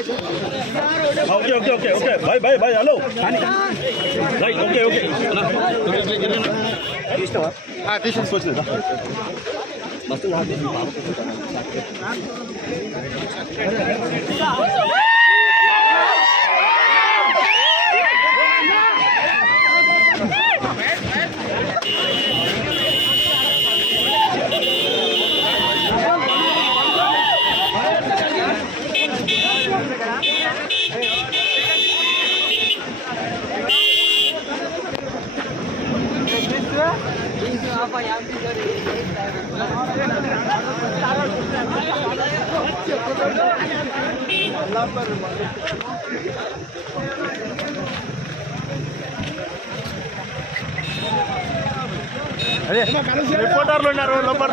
okay okay okay okay bye bye bye hello right okay okay తీసుకొచ్చిందా మస్తు అదే రిపోర్టర్లు ఉన్నారు లోపల